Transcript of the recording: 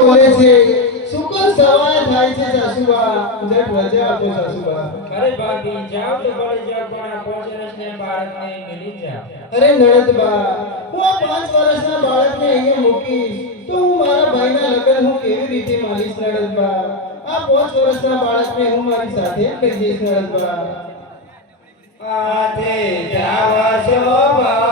બોલે છે સુકલ સવાર થાય છે સાસુબા જટ રજા આપો સાસુબા અરે ભાભી જાઓ તો બળી જાઓ પણ આ 5 વર્ષને બાળકને મિલી જાઓ અરે નણદબા હું આ 5 વર્ષના બાળકને અહીંયા મૂકીશ તો હું મારા ભાઈના લગ્ન હું કેવી રીતે માનીશ નણદબા આ 5 વર્ષના બાળકને હું મારી સાથે લઈ જઈશ નણદબા આતે જાવ શોભા